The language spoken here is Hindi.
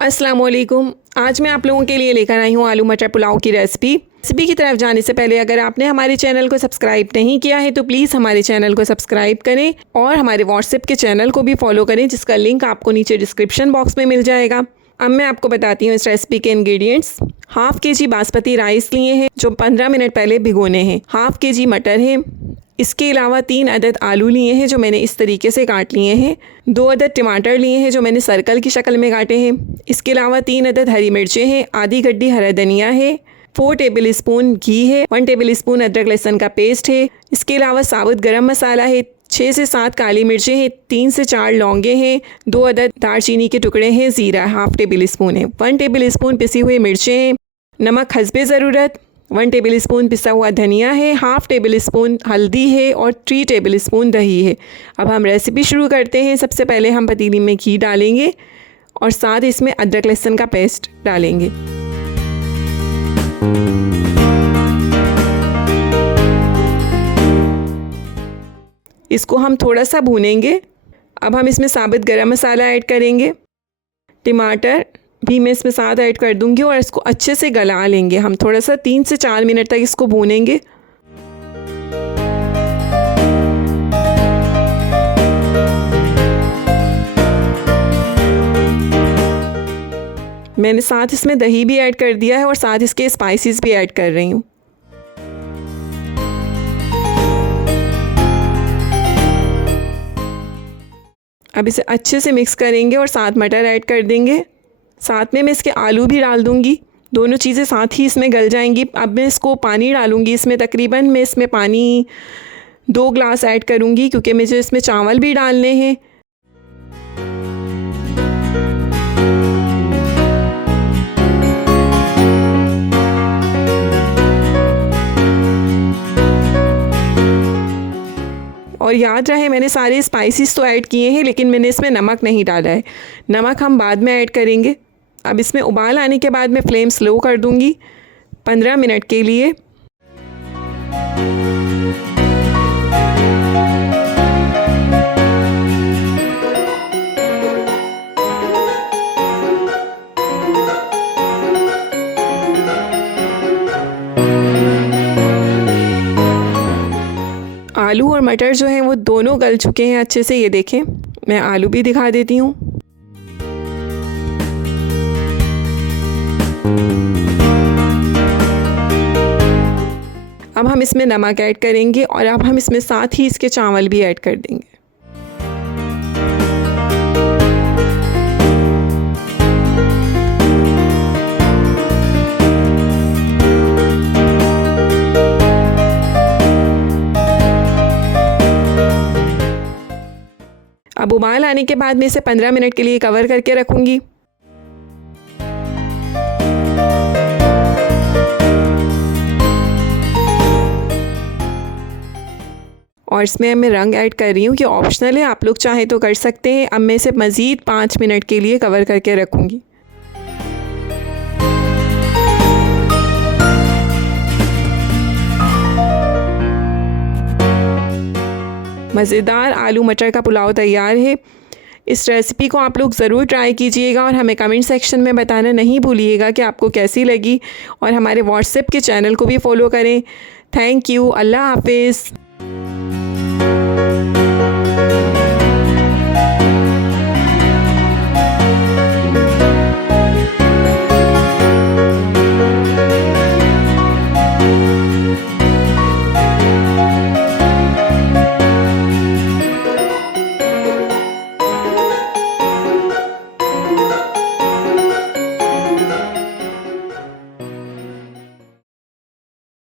अस्सलाम वालेकुम। आज मैं आप लोगों के लिए लेकर आई हूँ आलू मटर पुलाव की रेसिपी की तरफ जाने से पहले अगर आपने हमारे चैनल को सब्सक्राइब नहीं किया है तो प्लीज़ हमारे चैनल को सब्सक्राइब करें और हमारे व्हाट्सएप के चैनल को भी फॉलो करें, जिसका लिंक आपको नीचे डिस्क्रिप्शन बॉक्स में मिल जाएगा। अब मैं आपको बताती हूँ इस रेसिपी के ingredients. Half kg basmati rice लिए हैं जो 15 मिनट पहले भिगोने हैं। हाफ़ kg मटर है। इसके अलावा 3 अदद आलू लिए हैं जो मैंने इस तरीके से काट लिए हैं। 2 अदद टमाटर लिए हैं जो मैंने सर्कल की शक्ल में काटे हैं। इसके अलावा 3 अदद हरी मिर्चें हैं। आधी गड्डी हरा धनिया है। 4 टेबल स्पून घी है। 1 टेबल स्पून अदरक लहसुन का पेस्ट है। इसके अलावा साबुत गरम मसाला है। 6 से 7 काली मिर्चें हैं। 3 से 4 लौंगे हैं। 2 अदद दालचीनी के टुकड़े हैं। ज़ीरा हाफ़ टेबल स्पून है। 1 टेबल स्पून पिसी हुई मिर्चें हैं। नमक हस्बे ज़रूरत। 1 टेबल स्पून पिसा हुआ धनिया है। हाफ़ टेबल स्पून हल्दी है और 3 टेबल स्पून दही है। अब हम रेसिपी शुरू करते हैं। सबसे पहले हम पतीली में घी डालेंगे और साथ इसमें अदरक लहसुन का पेस्ट डालेंगे। इसको हम थोड़ा सा भूनेंगे। अब हम इसमें साबुत गरम मसाला ऐड करेंगे। टमाटर भी मैं इसमें साथ ऐड कर दूंगी और इसको अच्छे से गला लेंगे। हम थोड़ा सा 3 से 4 मिनट तक इसको भूनेंगे। मैंने साथ इसमें दही भी ऐड कर दिया है और साथ इसके स्पाइसेस भी ऐड कर रही हूँ। अब इसे अच्छे से मिक्स करेंगे और साथ मटर ऐड कर देंगे। साथ में मैं इसके आलू भी डाल दूंगी। दोनों चीज़ें साथ ही इसमें गल जाएंगी। अब मैं इसको पानी डालूंगी। इसमें तकरीबन मैं इसमें पानी 2 ग्लास ऐड करूंगी क्योंकि मुझे इसमें चावल भी डालने हैं। और याद रहे मैंने सारे स्पाइसेस तो ऐड किए हैं लेकिन मैंने इसमें नमक नहीं डाला है। नमक हम बाद में ऐड करेंगे। अब इसमें उबाल आने के बाद मैं फ्लेम स्लो कर दूंगी 15 मिनट के लिए। आलू और मटर जो हैं वो दोनों गल चुके हैं अच्छे से। ये देखें, मैं आलू भी दिखा देती हूँ। अब हम इसमें नमक ऐड करेंगे और अब हम इसमें साथ ही इसके चावल भी ऐड कर देंगे। अब उबाल आने के बाद मैं इसे 15 मिनट के लिए कवर करके रखूँगी। और इसमें मैं रंग ऐड कर रही हूँ कि ऑप्शनल है, आप लोग चाहें तो कर सकते हैं। अब मैं इसे मज़ीद 5 मिनट के लिए कवर करके रखूँगी। मज़ेदार आलू मटर का पुलाव तैयार है। इस रेसिपी को आप लोग ज़रूर ट्राई कीजिएगा और हमें कमेंट सेक्शन में बताना नहीं भूलिएगा कि आपको कैसी लगी। और हमारे व्हाट्सएप के चैनल को भी फॉलो करें। Thank you. अल्लाह हाफिज़।